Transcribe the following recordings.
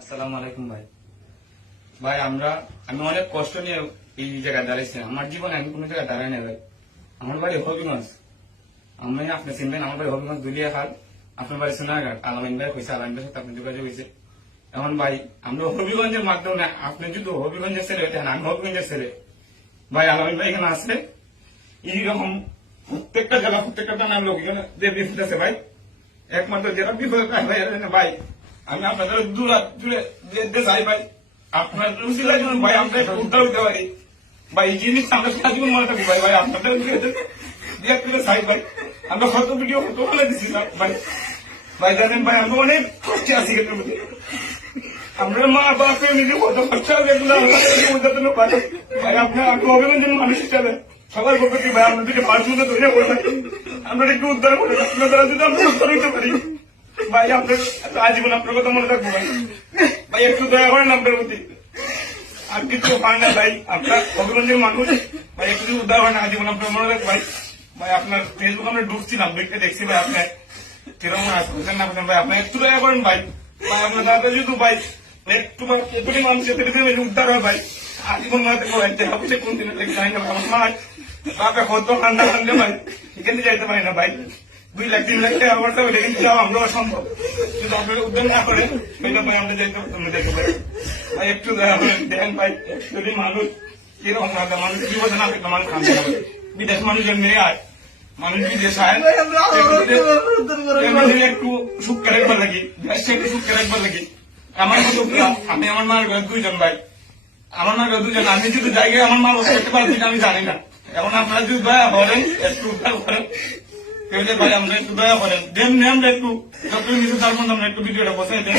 আসসালামু আলাইকুম ভাই। ভাই আমি অনেক কষ্ট নিয়ে এই জায়গায় দাঁড়িয়েছি। আমার জীবনে আমি কোনো জায়গায় দাঁড়াই না ভাই। আমার বাড়ি হবিগঞ্জ, আমি আপনি চিনবেন, আমার বাড়ি হবিগঞ্জ দুলিয়া খাল, আপনার বাড়ি সোনারঘাট। আলামিন ভাই হয়েছে, আলামিন ভাইয়ের সাথে আপনার যোগাযোগ হয়েছে। এখন ভাই আমরা হবিগঞ্জের মাধ্যমে, আপনি যদি হবিগঞ্জের ছেলে হইতেন, আমি হবিগঞ্জের ছেলে। ভাই আলামিন ভাই এখানে আসলে এইরকম প্রত্যেকটা জেলা, প্রত্যেকটা থানার লোক এখানে যে বিপদ আছে ভাই, একমাত্র জেলা বিপদ ভাই। আমি আপনাদের দূরে যেতে চাই ভাই, আপনার রুচিলার জন্য ভাই আমরা উদ্ধার হতে পারি ভাই। এই জিনিস আমরা সারা জীবন মনে থাকি ভাই। ভাই আপনাদের দিয়ে চাই ভাই, আমরা কত ভিডিও কত ভালো দিচ্ছি ভাই। ভাই জানেন ভাই, আমরা অনেক কষ্টে আছি এর মধ্যে। আমরা মা বাপে নিজে কত কষ্ট হবে এগুলো উদ্ধার পারে ভাই। আপনার আমি অভিনন্দন মানুষ হিসাবে সবাই বলতে কি ভাই, আপনাদেরকে পাঁচ মিনিট ধরে করে থাকি, আমরা একটু উদ্ধার করে আপনার দ্বারা যদি আমরা উদ্ধার হইতে পারি ভাই, আপনার আজীবন আপনার কথা মনে থাকবো ভাই। ভাই একটু দয়া করেন আপনার প্রতি, আর কিছু পান না ভাই। আপনার অভিগঞ্জের মানুষ ভাই, একটু যদি উদ্ধার হয় না আজীবন আপনার মনে রাখ ভাই। ভাই আপনার ফেসবুক আমরা ঢুকছিলাম, দেখছি ভাই আপনার কিরকম আসছেন না ভাই। আপনার একটু দয়া করেন ভাই। ভাই আপনার দাদা যদি ভাই একটু মানুষের উদ্ধার হয় ভাই, আজীবন মনে থাকবো ভাই। দেখা পয়সা কোন দিনে দেখতে হয় না আমার মা বাপে কত ঠান্ডা ঠান্ডা ভাই, এখানে যাইতে পারি না ভাই। 2 লাখ 3 লাখ টাকা আমার হবে, কিন্তু আমরা অসম্ভব। যদি আপনারা উদ্যোগ না করেন সেটা ভাই আমরা যেতে পারি ভাই। একটু দয়া করেন, দেখেন ভাই যদি মানুষ কিরকম থাকে, মানুষ বিপদে না থাকলে মানুষ কাঁদতে হবে। বিদেশ মানুষের মেয়ে আয়, মানুষ বিদেশ আয় একটু সুখে রাখবার লাগি, দেশে একটু সুখে রাখবার লাগি। আমার মতো আমি আমার মার ঘরে 2 জন ভাই, আমার মার ঘরে 2 জন। আমি যদি জায়গায় আমার মা বসে করতে পারছি আমি জানি না। এখন আপনারা যদি দয়া করেন, একটু উদ্ধার করেন ভাই, আমরা একটু দয়া করেন, দেন আমরা একটু যত কিছু তার মধ্যে আমরা একটু ভিডিওটা বসাই দেন।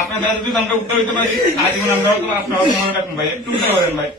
আপনার দ্বারা যদি আমরা উত্তর হইতে পারি আজীবন আমরা আপনার মনে রাখুন ভাই, একটু উদ্ধার করেন ভাই।